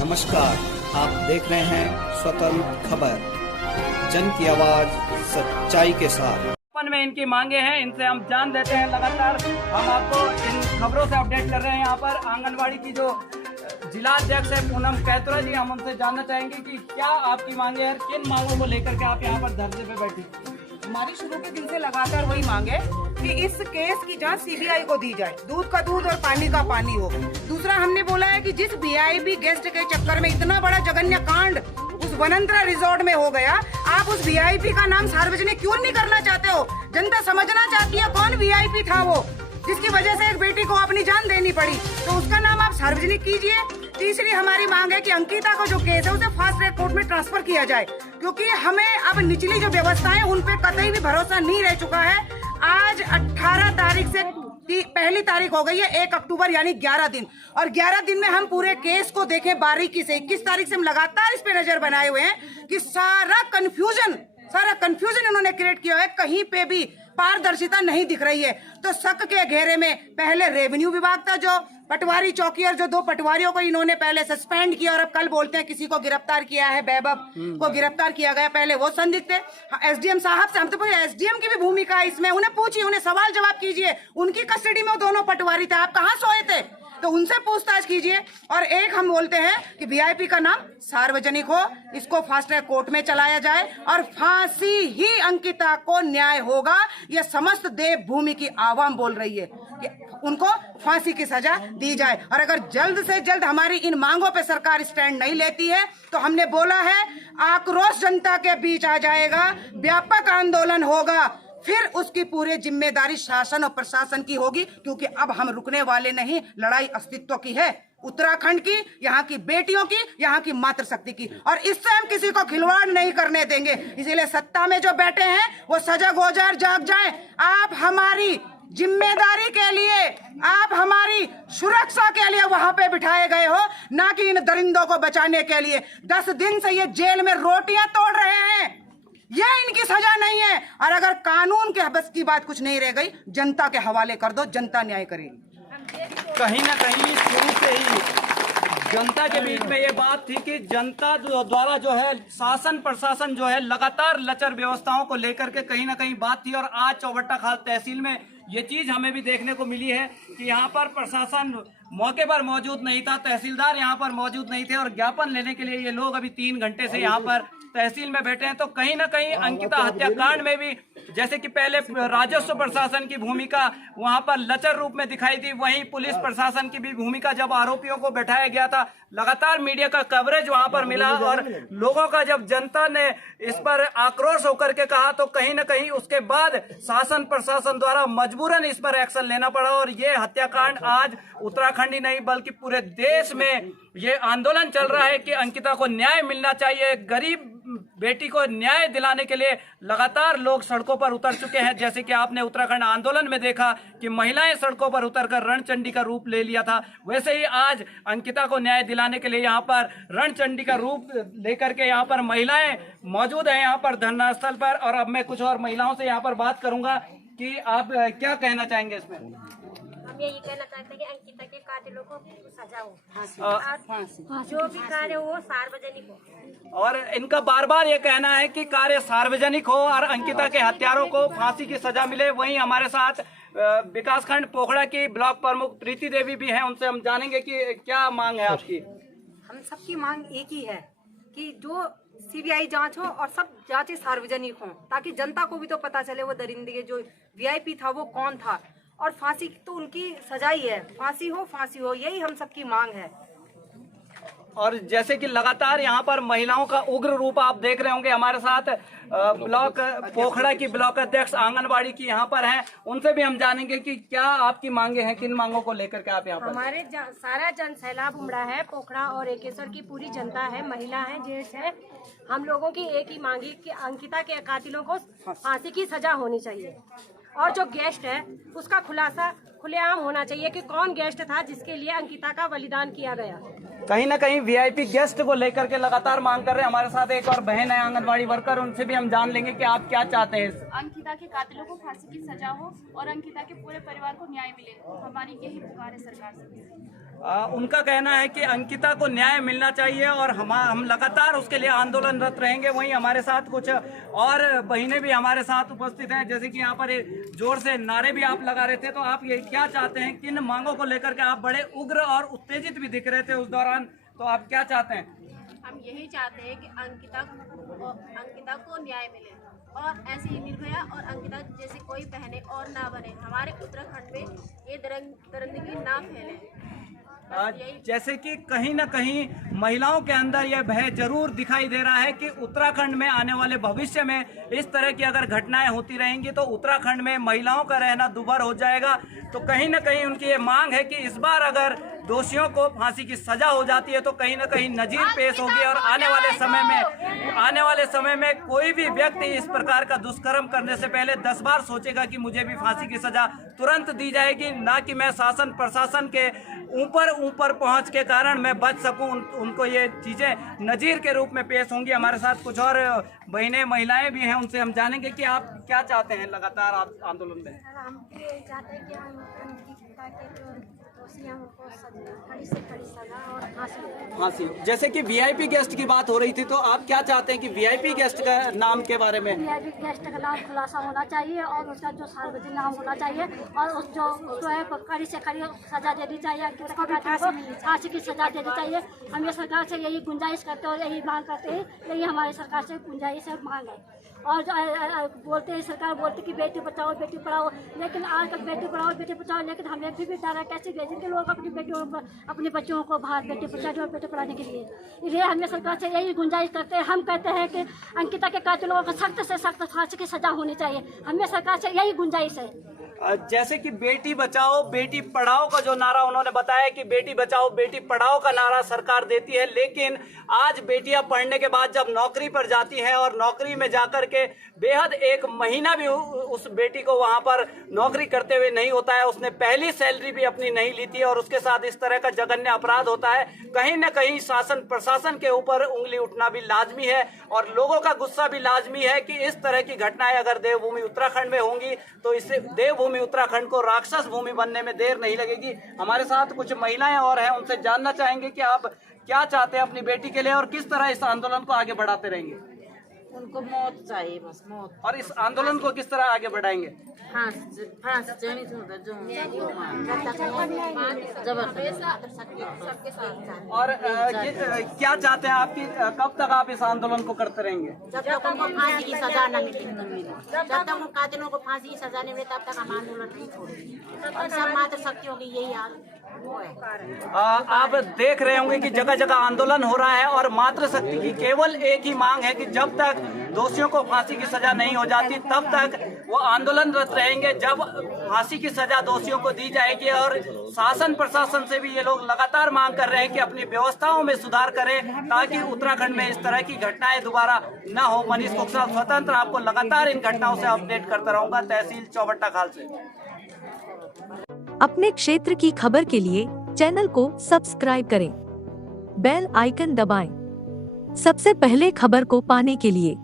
नमस्कार, आप देख रहे हैं स्वतंत्र खबर, जन की आवाज सच्चाई के साथ। में इनकी मांगे हैं, इनसे हम जान देते हैं। लगातार हम आपको इन खबरों से अपडेट कर रहे हैं। यहाँ पर आंगनवाड़ी की जो जिला अध्यक्ष है पूनम कैतुरा जी, हम उनसे जानना चाहेंगे कि क्या आपकी मांगे हैं, किन मांगों को लेकर के आप यहाँ पर धरने पे बैठी। हमारी शुरू के दिन से लगातार वही मांग है कि इस केस की जांच सीबीआई को दी जाए, दूध का दूध और पानी का पानी हो। दूसरा हमने बोला है कि जिस वीआईपी गेस्ट के चक्कर में इतना बड़ा जघन्य कांड उस वनंतरा रिजॉर्ट में हो गया, आप उस वीआईपी का नाम सार्वजनिक क्यों नहीं करना चाहते हो? जनता समझना चाहती है कौन वीआईपी था वो, जिसकी वजह से एक बेटी को अपनी जान देनी पड़ी, तो उसका नाम आप सार्वजनिक कीजिए। तीसरी हमारी मांग है कि अंकिता को जो केस है उसे फास्ट ट्रैक कोर्ट में ट्रांसफर किया जाए, क्योंकि हमें अब निचली जो व्यवस्थाएं उन पे कतई भी भरोसा नहीं रह चुका है। आज 18 तारीख से पहली तारीख हो गई है, 1 अक्टूबर यानी 11 दिन, और 11 दिन में हम पूरे केस को देखें बारीकी से। 21 तारीख से हम लगातार इस पे नजर बनाए हुए हैं कि सारा कंफ्यूजन इन्होंने क्रिएट किया है, कहीं पे भी पारदर्शिता नहीं दिख रही है। तो शक के घेरे में पहले रेवेन्यू विभाग था, जो पटवारी चौकी और जो 2 पटवारियों को इन्होंने पहले सस्पेंड किया, और अब कल बोलते हैं किसी को गिरफ्तार किया है, वैभव को गिरफ्तार किया गया। पहले वो संदिग्ध थे। एसडीएम साहब से हम तो पूछे, एसडीएम की भी भूमिका है इसमें, उन्हें पूछिए, उन्हें सवाल जवाब कीजिए। उनकी कस्टडी में वो दोनों पटवारी थे, आप कहाँ सोए थे? तो उनसे पूछताछ कीजिए। और एक हम बोलते हैं कि वीआईपी का नाम सार्वजनिक हो, इसको फास्ट ट्रैक कोर्ट में चलाया जाए, और फांसी ही अंकिता को न्याय होगा। यह समस्त देवभूमि की आवाम बोल रही है कि उनको फांसी की सजा दी जाए। और अगर जल्द से जल्द हमारी इन मांगों पे सरकार स्टैंड नहीं लेती है, तो हमने बोला है आक्रोश जनता के बीच आ जाएगा, व्यापक आंदोलन होगा, फिर उसकी पूरी जिम्मेदारी शासन और प्रशासन की होगी, क्योंकि अब हम रुकने वाले नहीं। लड़ाई अस्तित्व की है, उत्तराखंड की, यहाँ की बेटियों की, यहाँ की मातृशक्ति की, और इससे हम किसी को खिलवाड़ नहीं करने देंगे। इसीलिए सत्ता में जो बैठे हैं वो सजग हो जाए, जाग जाए। आप हमारी जिम्मेदारी के लिए, आप हमारी सुरक्षा के लिए वहां पे बिठाए गए हो, ना कि इन दरिंदों को बचाने के लिए। 10 दिन से ये जेल में रोटियां तोड़ रहे हैं, ये इनकी सजा नहीं है। और अगर कानून के बस की बात कुछ नहीं रह गई, जनता के हवाले कर दो, जनता न्याय करेगी। कहीं ना कहीं शुरू से ही जनता के बीच में ये बात थी कि जनता द्वारा जो है शासन प्रशासन जो है लगातार लचर व्यवस्थाओं को लेकर के कहीं ना कहीं बात थी। और आज चौबट्टा खाल तहसील में ये चीज हमें भी देखने को मिली है कि यहाँ पर प्रशासन मौके पर मौजूद नहीं था, तहसीलदार यहाँ पर मौजूद नहीं थे, और ज्ञापन लेने के लिए ये लोग अभी 3 घंटे से यहाँ पर तहसील में बैठे हैं। तो कहीं ना कहीं अंकिता हत्याकांड में भी जैसे कि पहले राजस्व प्रशासन की भूमिका वहां पर लचर रूप में दिखाई थी, वहीं पुलिस प्रशासन की भी भूमिका जब आरोपियों को बैठाया गया था, लगातार मीडिया का कवरेज वहां पर मिला, और लोगों का जब जनता ने इस पर आक्रोश होकर के कहा, तो कहीं ना कहीं उसके बाद शासन प्रशासन द्वारा मजबूरन इस पर एक्शन लेना पड़ा। और ये हत्याकांड आज उत्तराखंड ही नहीं बल्कि पूरे देश में ये आंदोलन चल रहा है कि अंकिता को न्याय मिलना चाहिए। गरीब बेटी को न्याय दिलाने के लिए लगातार लोग सड़कों पर उतर चुके हैं। जैसे कि आपने उत्तराखंड आंदोलन में देखा कि महिलाएं सड़कों पर उतरकर रणचंडी का रूप ले लिया था, वैसे ही आज अंकिता को न्याय दिलाने के लिए यहाँ पर रणचंडी का रूप लेकर के यहाँ पर महिलाएं मौजूद हैं यहाँ पर धरना स्थल पर। और अब मैं कुछ और महिलाओं से यहाँ पर बात करूंगा कि आप क्या कहना चाहेंगे इसमें। हम यही कहना चाहते हैं कि अंकिता के कातिलों को सजा हो, जो भी कार्य हो सार्वजनिक हो। और इनका बार बार ये कहना है कि कार्य सार्वजनिक हो और अंकिता के हत्यारों को फांसी की सजा मिले। वहीं हमारे साथ विकासखंड पोखड़ा की ब्लॉक प्रमुख प्रीति देवी भी हैं, उनसे हम जानेंगे कि क्या मांग है आपकी। हम सबकी मांग एक ही है कि जो सीबीआई जांच हो और सब जांचें सार्वजनिक हों, ताकि जनता को भी तो पता चले वो दरिंदे जो वीआईपी था वो कौन था, और फांसी तो उनकी सजा ही है, फांसी हो, यही हम सबकी मांग है। और जैसे कि लगातार यहाँ पर महिलाओं का उग्र रूप आप देख रहे होंगे, हमारे साथ ब्लॉक पोखड़ा की ब्लॉक अध्यक्ष आंगनबाड़ी की यहाँ पर हैं, उनसे भी हम जानेंगे कि क्या आपकी मांगे हैं, किन मांगों को लेकर के आप यहाँ पर। हमारे सारा जन सैलाब उमड़ा है, पोखड़ा और एकेश्वर की पूरी जनता है, महिला है, जेंट्स है। हम लोगों की एक ही मांगी कि अंकिता के कातिलों को फांसी की सजा होनी चाहिए, और जो गेस्ट है उसका खुलासा खुलेआम होना चाहिए कि कौन गेस्ट था जिसके लिए अंकिता का बलिदान किया गया। कहीं ना कहीं वीआईपी गेस्ट को लेकर के लगातार मांग कर रहे हैं। हमारे साथ एक और बहन है आंगनबाड़ी वर्कर, उनसे भी हम जान लेंगे कि आप क्या चाहते हैं। अंकिता के कातिलों को फांसी की सजा हो और अंकिता के पूरे परिवार को न्याय मिले, हमारी यही पुकार है सरकार से। उनका कहना है कि अंकिता को न्याय मिलना चाहिए और हम लगातार उसके लिए आंदोलनरत रहेंगे। वहीं हमारे साथ कुछ और बहनें भी हमारे साथ उपस्थित हैं, जैसे कि यहाँ पर जोर से नारे भी आप लगा रहे थे, तो आप ये क्या चाहते हैं, किन मांगों को लेकर के आप बड़े उग्र और उत्तेजित भी दिख रहे थे उस दौरान, तो आप क्या चाहते हैं? हम यही चाहते हैं कि अंकिता को न्याय मिले और ऐसे ही निर्भया और अंकिता जैसी कोई बहनें और ना बने। हमारे उत्तराखंड में ये दरिंदगी ना फैले। जैसे कि कहीं ना कहीं महिलाओं के अंदर यह भय जरूर दिखाई दे रहा है कि उत्तराखंड में आने वाले भविष्य में इस तरह की अगर घटनाएं होती रहेंगी तो उत्तराखंड में महिलाओं का रहना दुभर हो जाएगा। तो कहीं ना कहीं उनकी ये मांग है कि इस बार अगर दोषियों को फांसी की सजा हो जाती है तो कहीं ना कहीं नजीर पेश होगी और आने वाले समय में कोई भी व्यक्ति इस प्रकार का दुष्कर्म करने से पहले 10 बार सोचेगा कि मुझे भी फांसी की सजा तुरंत दी जाएगी, ना कि मैं शासन प्रशासन के ऊपर पहुंच के कारण मैं बच सकूं। उनको ये चीजें नजीर के रूप में पेश होंगी। हमारे साथ कुछ और बहनें महिलाएं भी हैं, उनसे हम जानेंगे कि आप क्या चाहते हैं लगातार आप आंदोलन में। हम ये चाहते हैं कि हम अंकिता के जो दोषी हैं उनको कड़ी से कड़ी सजा और फांसी। जैसे कि वीआईपी गेस्ट की बात हो रही थी, तो आप क्या चाहते हैं कि वीआईपी गेस्ट का नाम के बारे में? वीआईपी गेस्ट का नाम खुलासा होना चाहिए और उसका जो सार्वजनिक नाम होना चाहिए और उसको है कड़ी से कड़ी सजा देनी चाहिए, फांसी की सजा देनी चाहिए। हम ये सरकार से यही गुंजाइश करते हैं और यही मांग करते हैं, यही हमारी सरकार से गुंजाइश है, मांग है। और बोलते हैं सरकार बोलती कि बेटी बचाओ बेटी पढ़ाओ, लेकिन आजकल बेटी पढ़ाओ बेटी बचाओ, लेकिन हमें फिर भी डर है कैसे भेजेंगे लोग अपने बच्चों को बाहर बेटी बचाने और बेटी पढ़ाने के लिए। इसलिए हमें सरकार से यही गुंजाइश करते हैं, हम कहते हैं कि अंकिता के कातिलों को सख्त से सख्त फांसी की सजा होनी चाहिए। हमें सरकार से यही गुंजाइश है। जैसे कि बेटी बचाओ बेटी पढ़ाओ का जो नारा उन्होंने बताया कि बेटी बचाओ बेटी पढ़ाओ का नारा सरकार देती है, लेकिन आज बेटियां पढ़ने के बाद जब नौकरी पर जाती हैं और नौकरी में जाकर के बेहद एक महीना भी उस बेटी को वहां पर नौकरी करते हुए नहीं होता है, उसने पहली सैलरी भी अपनी नहीं ली थी और उसके साथ इस तरह का जघन्य अपराध होता है, कहीं ना कहीं शासन प्रशासन के ऊपर उंगली उठना भी लाजमी है और लोगों का गुस्सा भी लाजमी है कि इस तरह की घटनाएं अगर देवभूमि उत्तराखंड में होंगी तो इससे देवभूमि उत्तराखंड को राक्षस भूमि बनने में देर नहीं लगेगी। हमारे साथ कुछ महिलाएं और हैं, उनसे जानना चाहेंगे कि आप क्या चाहते हैं अपनी बेटी के लिए और किस तरह इस आंदोलन को आगे बढ़ाते रहेंगे? उनको मौत चाहिए, बस मौत। और इस आंदोलन को किस तरह आगे बढ़ाएंगे? और क्या चाहते हैं आपकी, कब तक आप इस आंदोलन को करते रहेंगे? जब तक उनको फांसी की सजा न मिले, जब तक उन कातिलों को फांसी की सजा नहीं मिले तब तक हम आंदोलन नहीं छोड़ेंगे। और सब मात्र शक्तियों की यही वो है। आप देख रहे होंगे कि जगह जगह आंदोलन हो रहा है और मातृ शक्ति की केवल एक ही मांग है कि जब तक दोषियों को फांसी की सजा नहीं हो जाती तब तक वो आंदोलनरत रहेंगे। जब फांसी की सजा दोषियों को दी जाएगी और शासन प्रशासन से भी ये लोग लगातार मांग कर रहे हैं कि अपनी व्यवस्थाओं में सुधार करें ताकि उत्तराखंड में इस तरह की घटनाएं दोबारा न हो। मनीष कुकसा, स्वतंत्र, आपको लगातार इन घटनाओं से अपडेट करता रहूंगा तहसील चौबट्टा खाल से। अपने क्षेत्र की खबर के लिए चैनल को सब्सक्राइब करें, बेल आइकन दबाएं। सबसे पहले खबर को पाने के लिए